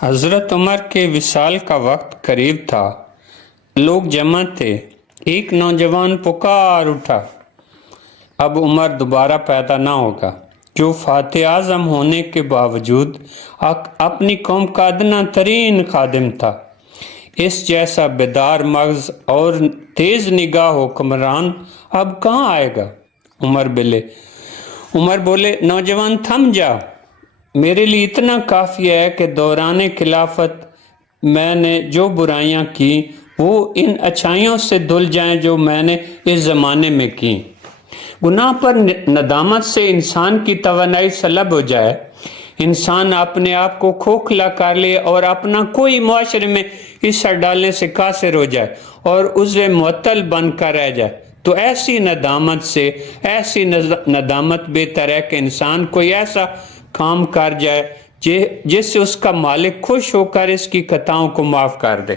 حضرت عمر کے وصال کا وقت قریب تھا۔ لوگ جمع تھے۔ ایک نوجوان پکار اٹھا، اب عمر دوبارہ پیدا نہ ہوگا، جو فاتح اعظم ہونے کے باوجود اپنی قوم کا ادنا ترین خادم تھا۔ اس جیسا بیدار مغز اور تیز نگاہ حکمران اب کہاں آئے گا؟ عمر بولے، نوجوان تھم جا، میرے لیے اتنا کافی ہے کہ دوران خلافت میں نے جو برائیاں کی وہ ان اچھائیوں سے دھل جائیں جو میں نے اس زمانے میں کی۔ گناہ پر ندامت سے انسان کی توانائی سلب ہو جائے، انسان اپنے آپ کو کھوکھلا کر لے اور اپنا کوئی معاشرے میں حصہ ڈالنے سے قاصر ہو جائے اور اسے معطل بن کر رہ جائے، تو ایسی ندامت بہتر ہے کہ انسان کوئی ایسا کام کر جائے جس سے اس کا مالک خوش ہو کر اس کی خطاؤں کو معاف کر دے۔